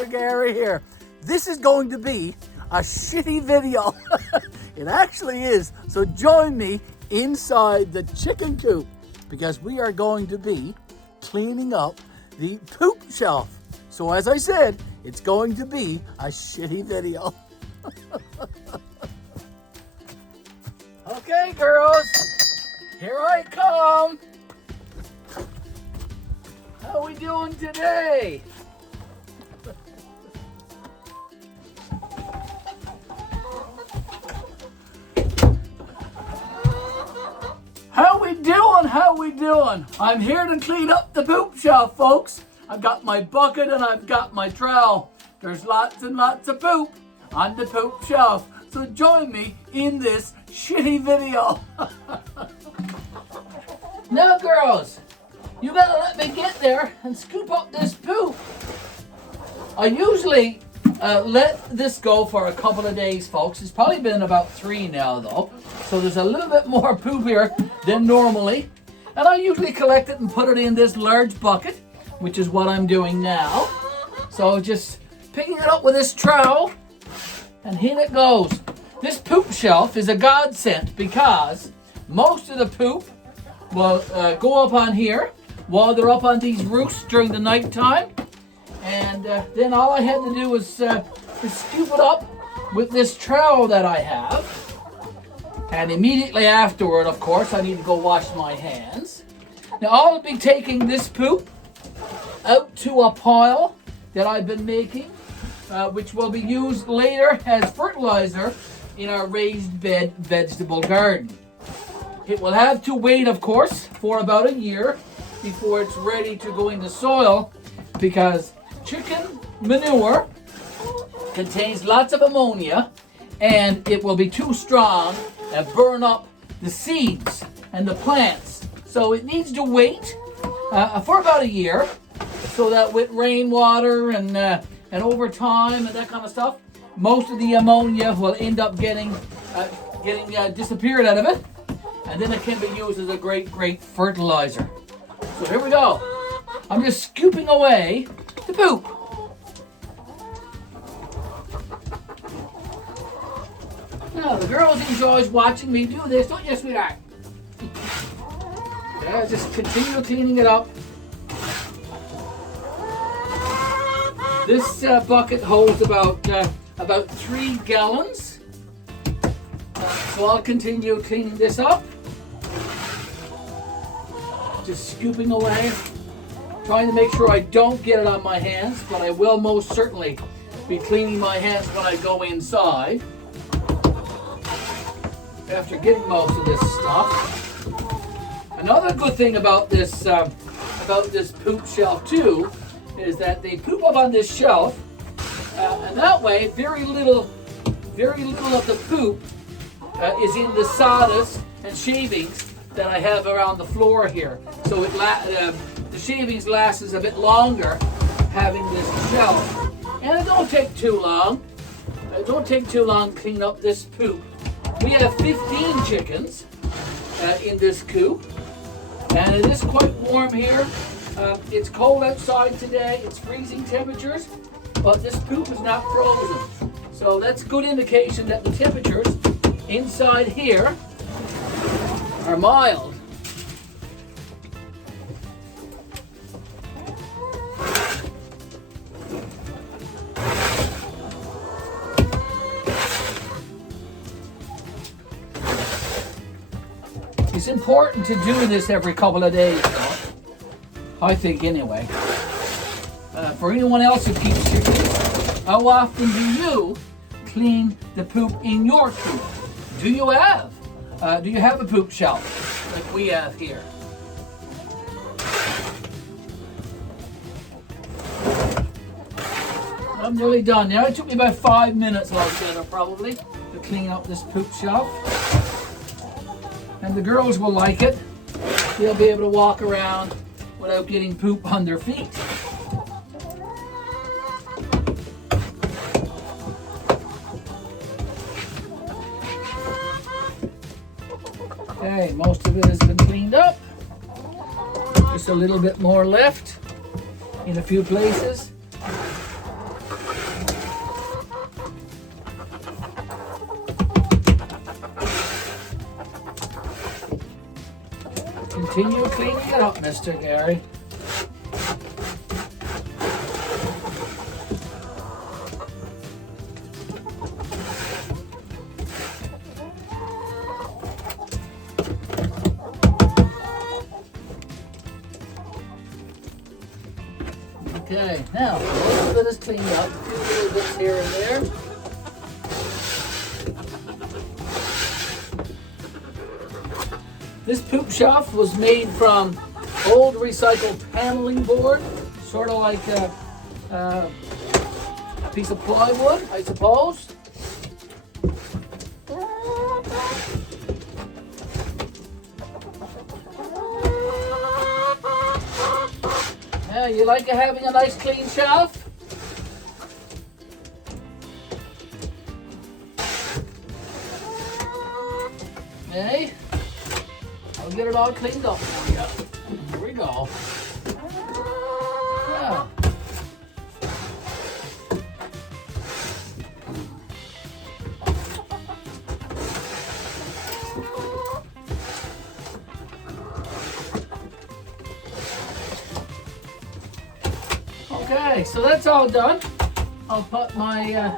Mr. Gary here. This is going to be a shitty video. It actually is. So join me inside the chicken coop because we are going to be cleaning up the poop shelf. So as I said, it's going to be a shitty video. Okay, girls, here I come. How are we doing today? How we doing? I'm here to clean up the poop shelf, folks. I've got my bucket and I've got my trowel. There's lots and lots of poop on the poop shelf. So join me in this shitty video. Now, girls, you gotta let me get there and scoop up this poop. I usually let this go for a couple of days, folks. It's probably been about 3 now, though. So there's a little bit more poop here than normally. And I usually collect it and put it in this large bucket, which is what I'm doing now. So just picking it up with this trowel, and here it goes. This poop shelf is a godsend because most of the poop will go up on here while they're up on these roofs during the night time. And then all I had to do was scoop it up with this trowel that I have. And immediately afterward, of course, I need to go wash my hands. Now I'll be taking this poop out to a pile that I've been making, which will be used later as fertilizer in our raised bed vegetable garden. It will have to wait, of course, for about a year before it's ready to go into soil because chicken manure contains lots of ammonia and it will be too strong and burn up the seeds and the plants. So it needs to wait for about a year so that with rainwater and over time and that kind of stuff, most of the ammonia will end up getting disappeared out of it, and then it can be used as a great fertilizer. So here we go. I'm just scooping away the poop. Now, the girls enjoy watching me do this, don't you, sweetheart? Yeah, just continue cleaning it up. This bucket holds about 3 gallons. So I'll continue cleaning this up. Just scooping away. Trying to make sure I don't get it on my hands, but I will most certainly be cleaning my hands when I go inside. After getting most of this stuff. Another good thing about this poop shelf too is that they poop up on this shelf, and that way very little of the poop is in the sawdust and shavings that I have around the floor here. So the shavings lasts a bit longer having this shelf, and it don't take too long. It don't take too long to clean up this poop. We have 15 chickens in this coop, and it is quite warm here. It's cold outside today. It's freezing temperatures, but this poop is not frozen. So that's a good indication that the temperatures inside here are mild. It's important to do this every couple of days, though. I think, anyway. For anyone else who keeps chickens, how often do you clean the poop in your coop? Do you have a poop shelf like we have here? I'm nearly done now. It took me about 5 minutes altogether, probably, to clean up this poop shelf. And the girls will like it. They'll be able to walk around without getting poop on their feet. Okay, most of it has been cleaned up. Just a little bit more left in a few places. Continue cleaning it up, Mr. Gary. Okay, now a little bit is cleaned up, a few little bits here and there. This poop shelf was made from old recycled paneling board, sort of like a piece of plywood, I suppose. Yeah, you like having a nice clean shelf? Okay. I'll get it all cleaned up for you. Here we go. Yeah. Okay, so that's all done. I'll put my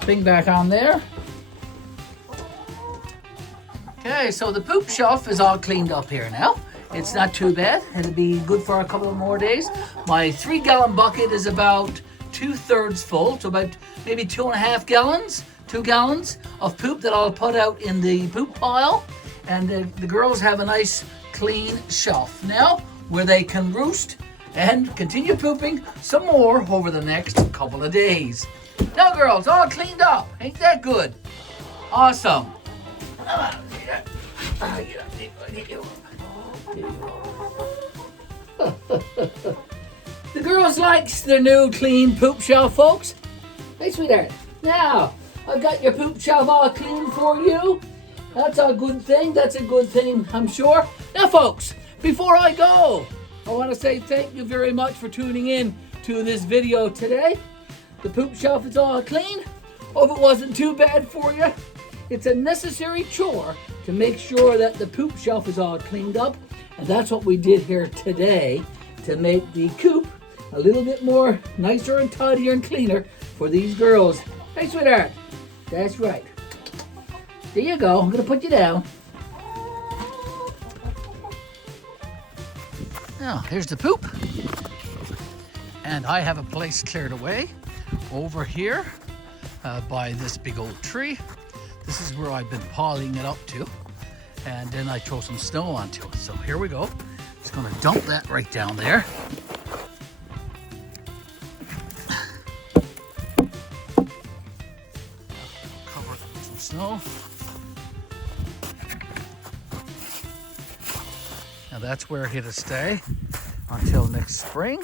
thing back on there. Okay, so the poop shelf is all cleaned up here now. It's not too bad. It'll be good for a couple of more days. My 3-gallon bucket is about 2/3 full, so about maybe 2.5 gallons, 2 gallons of poop that I'll put out in the poop pile. And the girls have a nice clean shelf now where they can roost and continue pooping some more over the next couple of days. Now, girls, all cleaned up. Ain't that good? Awesome. The girls likes their new clean poop shelf, folks. Hey, sweetheart. Now, I've got your poop shelf all clean for you. That's a good thing. That's a good thing, I'm sure. Now, folks, before I go, I want to say thank you very much for tuning in to this video today. The poop shelf is all clean. Hope it wasn't too bad for you. It's a necessary chore to make sure that the poop shelf is all cleaned up. And that's what we did here today to make the coop a little bit more nicer and tidier and cleaner for these girls. Hey, sweetheart. That's right. There you go. I'm going to put you down. Now, here's the poop. And I have a place cleared away over here by this big old tree. This is where I've been piling it up to. And then I throw some snow onto it. So here we go. Just going to dump that right down there. Cover it with some snow. Now that's where it'll stay until next spring.